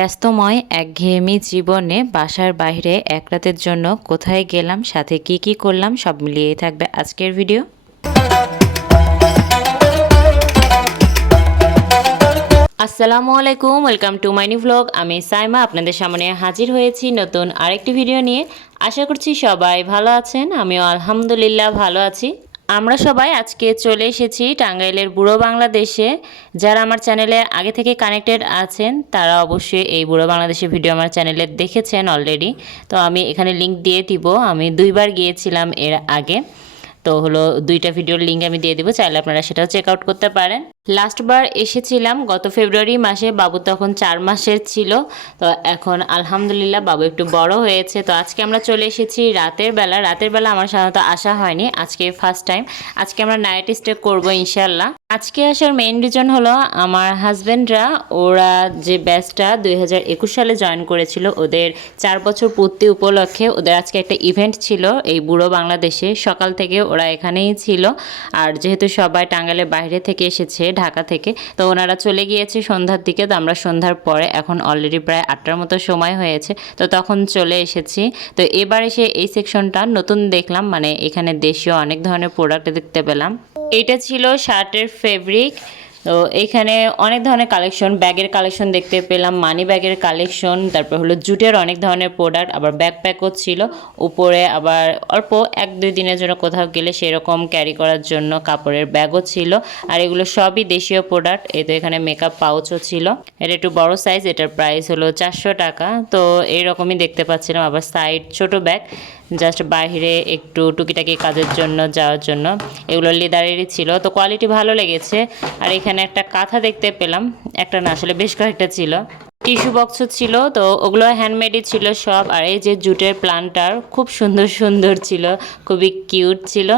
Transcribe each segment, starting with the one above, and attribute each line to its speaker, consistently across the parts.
Speaker 1: ব্যস্তময় একঘেয়েমি জীবনে বাসার বাইরে এক রাতের জন্য কোথায় গেলাম, সাথে কি কি করলাম, সব মিলিয়েই থাকবে আজকের ভিডিও। আসসালামু আলাইকুম, welcome to my new vlog আমি সাইমা, আপনাদের সামনে হাজির হয়েছি নতুন আরেকটি ভিডিও নিয়ে। আশা করছি সবাই ভালো আছেন, আমিও আলহামদুলিল্লাহ ভালো আছি। আমরা সবাই আজকে চলে এসেছি টাঙ্গাইলের বুড়ো বাংলাদেশে। যারা আমার চ্যানেলে আগে থেকে কানেক্টেড আছেন, তারা অবশ্যই এই বুড়ো বাংলাদেশের ভিডিও আমার চ্যানেলে দেখেছেন অলরেডি তো আমি এখানে লিংক দিয়ে দিব। আমি দুইবার গিয়েছিলাম এর আগে। তো হলো দুইটা ভিডিওর লিঙ্ক আমি দিয়ে দেবো, চাইলে আপনারা সেটাও চেক আউট করতে পারেন। লাস্টবার এসেছিলাম, গত ফেব্রুয়ারি মাসে, বাবু তখন চার মাসের ছিল, তো এখন আলহামদুলিল্লাহ বাবু একটু বড় হয়েছে। তো আজকে আমরা চলে এসেছি রাতের বেলা রাতের বেলা আমার সাধারণত আসা হয়নি, আজকে ফার্স্ট টাইম আজকে আমরা নাইট স্টে করব ইনশাল্লাহ আজকে আসার মেইন রিজন হলো আমার হাজব্যান্ডরা ওরা যে ব্যাচটা দুই হাজার একুশ সালে জয়েন করেছিল, ওদের চার বছর পূর্তি উপলক্ষে ওদের আজকে একটা ইভেন্ট ছিল এই বুড়ো বাংলাদেশে। সকাল থেকে ওরা এখানেই ছিল। আর যেহেতু সবাই টাঙ্গাইলের বাইরে থেকে এসেছে, ঢাকা থেকে, তো ওনারা চলে গিয়েছে সন্ধ্যার দিকে। তো আমরা সন্ধ্যার পরে এখন অলরেডি প্রায় আটটার মতো সময় হয়েছে। তো তখন চলে এসেছি। তো এবার এসে এই সেকশনটা নতুন দেখলাম। মানে এখানে দেশীয় অনেক ধরনের প্রোডাক্ট দেখতে পেলাম। এটা ছিল শার্টের ফেব্রিক তো এখানে অনেক ধরনের কালেকশন ব্যাগের কালেকশন দেখতে পেলাম মানি ব্যাগের কালেকশন তারপর হলো জুটের অনেক ধরনের প্রোডাক্ট আবার ব্যাকপ্যাকও ছিল, উপরে আবার অল্প এক দুই দিনের জন্য কোথাও গেলে সেরকম ক্যারি করার জন্য কাপড়ের ব্যাগও ছিল, আর এগুলো সবই দেশীয় প্রোডাক্ট এই তো এখানে মেকআপ পাউচও ছিল, এটা একটু বড় সাইজ এটার প্রাইস হলো চারশো টাকা, তো এইরকমই দেখতে পাচ্ছিলাম, আবার সাইড ছোট ব্যাগ জাস্ট বাইরে একটু টুকিটাকি কাজের জন্য, যাওয়ার জন্য, এগুলো লেদারেরই ছিল, তো কোয়ালিটি ভালো লেগেছে, আর এখানে একটা কাঁথা দেখতে পেলাম। একটা না, আসলে বেশ কয়েকটা ছিল। টিস্যু বক্সও ছিল, তো ওগুলো হ্যান্ডমেডই ছিল সব। আর এই যে জুটের প্লান্টার খুব সুন্দর সুন্দর ছিল, খুবই কিউট ছিল।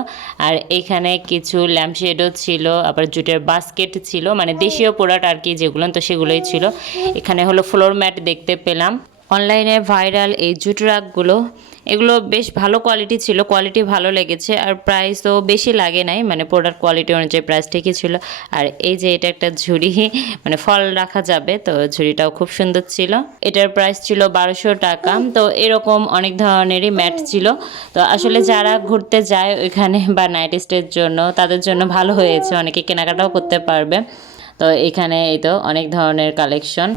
Speaker 1: আর এখানে কিছু ল্যাম্পশেডও ছিল, আবার জুটের বাস্কেট ছিল মানে দেশীয় প্রোডাক্ট আর কি যেগুলো, তো সেগুলোই ছিল। এখানে হলো ফ্লোর ম্যাট দেখতে পেলাম। অনলাইনে ভাইরাল এই জুট রাগগুলো, এগুলো বেশ ভালো কোয়ালিটি ছিল কোয়ালিটি ভালো লেগেছে আর প্রাইসও বেশি লাগে নাই মানে প্রোডাক্ট কোয়ালিটি অনুযায়ী প্রাইস ঠিকই ছিল। আর এই যে এটা একটা ঝুড়ি মানে ফল রাখা যাবে, তো ঝুড়িটাও খুব সুন্দর ছিল। এটার প্রাইস ছিল বারোশো টাকা, তো এরকম অনেক ধরনেরই ম্যাট ছিল। তো আসলে যারা ঘুরতে যায় ওইখানে বা নাইট স্টের জন্য, তাদের জন্য ভালো হয়েছে, অনেকে কেনাকাটাও করতে পারবে। তো এখানে এই তো অনেক ধরনের কালেকশন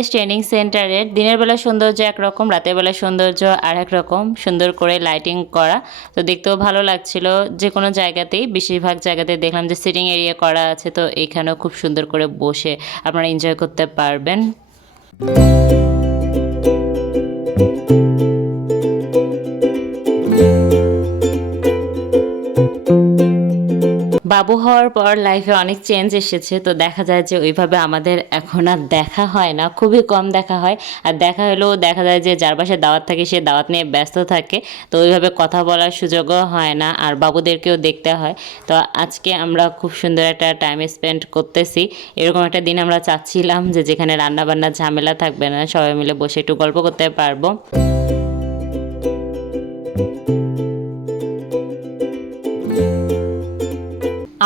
Speaker 1: বাংলাদেশ ট্রেনিং সেন্টারের দিনের বেলা সৌন্দর্য একরকম, রাতের বেলা সৌন্দর্য আর রকম, সুন্দর করে লাইটিং করা। তো দেখতেও ভালো লাগছিল। যে কোনো জায়গাতেই, বেশিরভাগ জায়গাতে দেখলাম যে সিটিং এরিয়া করা আছে, তো এখানেও খুব সুন্দর করে বসে আপনারা এনজয় করতে পারবেন। বাবু হওয়ার পর লাইফে অনেক চেঞ্জ এসেছে, তো দেখা যায় যে ওইভাবে আমাদের এখন আর দেখা হয় না, খুবই কম দেখা হয়। আর দেখা হলেও দেখা যায় যে যার পাশে দাওয়াত থাকে, সে দাওয়াত নিয়ে ব্যস্ত থাকে, তো ওইভাবে কথা বলার সুযোগও হয় না, আর বাবুদেরকেও দেখতে হয়। তো আজকে আমরা খুব সুন্দর একটা টাইম স্পেন্ড করতেছি। এরকম একটা দিন আমরা চাচ্ছিলাম যে যেখানে রান্নাবান্নার ঝামেলা থাকবে না, সবাই মিলে বসে একটু গল্প করতে পারব।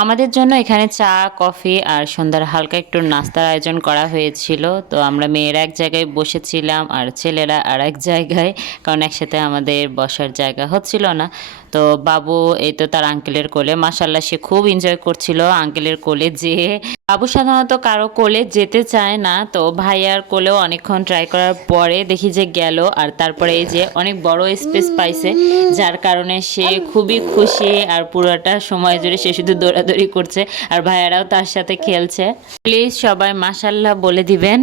Speaker 1: আমাদের জন্য এখানে চা, কফি আর সন্ধ্যার হালকা একটু নাস্তার আয়োজন করা হয়েছিল। তো আমরা মেয়েরা এক জায়গায় বসেছিলাম আর ছেলেরা আর এক জায়গায়, কারণ একসাথে আমাদের বসার জায়গা হচ্ছিল না। তো বাবু, এই তো তার আঙ্কেলের কোলে। মাসাল্লাহ সে খুব এনজয় করছিল আঙ্কেলের কোলে যেয়ে। বাবু সাধারণত কারও কোলে যেতে চায় না, তো ভাইয়ার কোলেও অনেকক্ষণ ট্রাই করার পরে দেখি যে গেল। আর তারপরে এই যে অনেক বড় স্পেস পাইছে, যার কারণে সে খুবই খুশি আর পুরোটা সময় জুড়ে সে শুধু দৌড়াদৌড়ি করছে আর ভাইয়ারাও তার সাথে খেলছে। প্লিজ সবাই মাসাল্লাহ বলে দিবেন।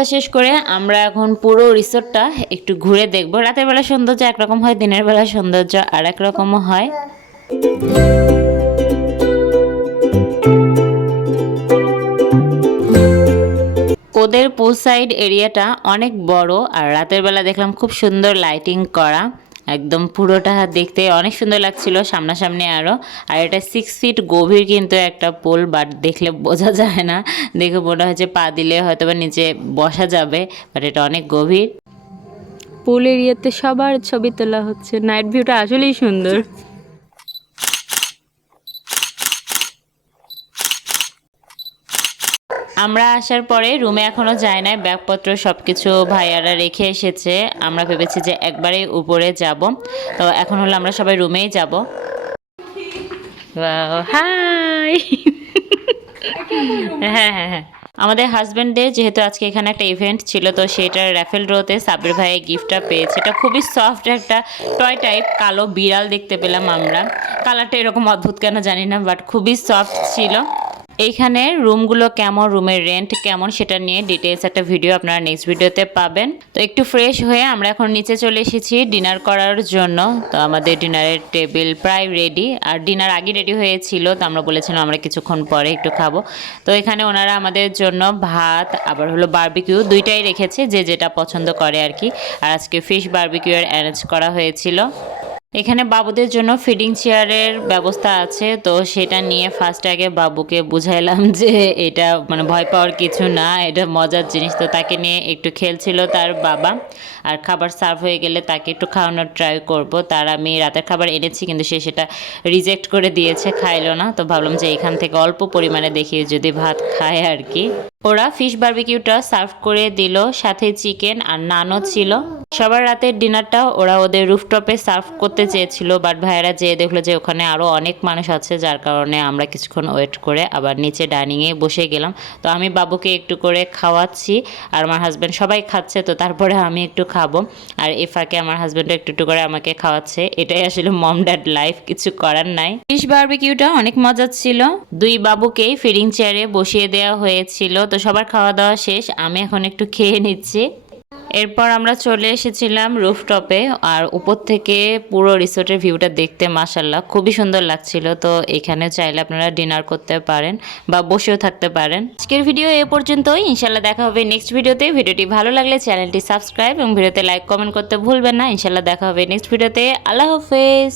Speaker 1: নাস্তা শেষ করে আমরা এখন পুরো রিসোর্টটা একটু ঘুরে দেখব। রাতের বেলা সৌন্দর্য একরকম হয়, দিনের বেলা সৌন্দর্য আর এক রকমও হয়। ওদের পুল সাইড এরিয়াটা অনেক বড় আর রাতের বেলা দেখলাম খুব সুন্দর লাইটিং করা। একদম পুরোটা দেখতে অনেক সুন্দর লাগছিল, সামনাসামনি আরও আর এটা সিক্স ফিট গভীর কিন্তু একটা পোল বাট দেখলে বোঝা যায় না। দেখে মনে হচ্ছে পা দিলে হয়তো বা নিচে বসা যাবে বাট এটা অনেক গভীর।
Speaker 2: পুল এরিয়াতে সবার ছবি তোলা হচ্ছে নাইট ভিউটা আসলেই সুন্দর।
Speaker 1: আমরা আসার পরে রুমে এখনও যায় নাই ব্যাগপত্র সব কিছু ভাইয়ারা রেখে এসেছে। আমরা ভেবেছি যে একবারে উপরে যাব। তো এখন হলো আমরা সবাই রুমেই যাব। হাই হ্যাঁ হ্যাঁ হ্যাঁ। আমাদের হাজব্যান্ডের যেহেতু আজকে এখানে একটা ইভেন্ট ছিল তো সেটার র্যাফেল রোতে সাবির ভাই গিফটটা পেয়েছে। এটা খুবই সফট একটা টয় টাইপ কালো বিড়াল দেখতে পেলাম আমরা। কালারটা এরকম অদ্ভুত কেন জানি না বাট খুবই সফট ছিল। এইখানে রুমগুলো কেমন, রুমের রেন্ট কেমন সেটা নিয়ে ডিটেলস একটা ভিডিও আপনারা নেক্সট ভিডিওতে পাবেন। তো একটু ফ্রেশ হয়ে আমরা এখন নিচে চলে এসেছি ডিনার করার জন্য। তো আমাদের ডিনারের টেবিল প্রায় রেডি আর ডিনার আগে রেডি হয়েছিল, তো আমরা বলেছিলাম আমরা কিছুক্ষণ পরে একটু খাব। তো এখানে ওনারা আমাদের জন্য ভাত, আবার হলো বার্বিকিউ দুইটাই রেখেছে, যে যেটা পছন্দ করে আর কি। আর আজকে ফিশ বারবিকিউ অ্যারেঞ্জ করা হয়েছিল। এখানে বাবুদের জন্য ফিডিং চেয়ারের ব্যবস্থা আছে, তো সেটা নিয়ে ফার্স্ট আগে বাবুকে বুঝাইলাম যে এটা মানে ভয় পাওয়ার কিছু না, এটা মজার জিনিস। তো তাকে নিয়ে একটু খেলছিল তার বাবা, আর খাবার সার্ভ হয়ে গেলে তাকে একটু খাওয়ানোর ট্রাই করব। তার আমি রাতের খাবার এনেছি, কিন্তু সে সেটা রিজেক্ট করে দিয়েছে, খাইলো না। তো ভাবলাম যে এখান থেকে অল্প পরিমাণে দেখি, যদি ভাত খায় আর কি। ওরা ফিশ বারবিকিউটা সার্ভ করে দিল, সাথে চিকেন আর নানও ছিল। সবার রাতের ডিনারটা ওরা ওদের রুফটপে সার্ভ করতে চেয়েছিল বাট ভাইয়েরা যেয়ে দেখল যে ওখানে আরও অনেক মানুষ আছে, যার কারণে আমরা কিছুক্ষণ ওয়েট করে আবার নিচে ডাইনিংয়ে বসে গেলাম। তো আমি বাবুকে একটু করে খাওয়াচ্ছি, আর আমার হাজব্যান্ড সবাই খাচ্ছে, তো তারপরে আমি একটু খাব। আর এ ফাঁকে আমার হাজব্যান্ডও একটু একটু করে আমাকে খাওয়াচ্ছে। এটাই আসলে মম ড্যাড লাইফ কিছু করার নাই। ফিশ বারবিকিউটা অনেক মজার ছিল। দুই বাবুকেই ফিডিং চেয়ারে বসিয়ে দেওয়া হয়েছিল। তো সবার খাওয়া দাওয়া শেষ, আমি এখন একটু খেয়ে নিচ্ছি। এরপর আমরা চলে এসেছিলাম রুফটপে, আর উপর থেকে পুরো রিসোর্টের ভিউটা দেখতে মাসাল্লাহ খুবই সুন্দর লাগছিল। তো এখানে চাইলে আপনারা ডিনার করতে পারেন বা বসেও থাকতে পারেন। আজকের ভিডিও এ পর্যন্তই ইনশাল্লাহ দেখা হবে নেক্সট ভিডিওতে। ভিডিওটি ভালো লাগলে চ্যানেলটি সাবস্ক্রাইব এবং ভিডিওতে লাইক কমেন্ট করতে ভুলবেন না। ইনশাল্লাহ দেখা হবে নেক্সট ভিডিওতে। আল্লাহ হাফেজ।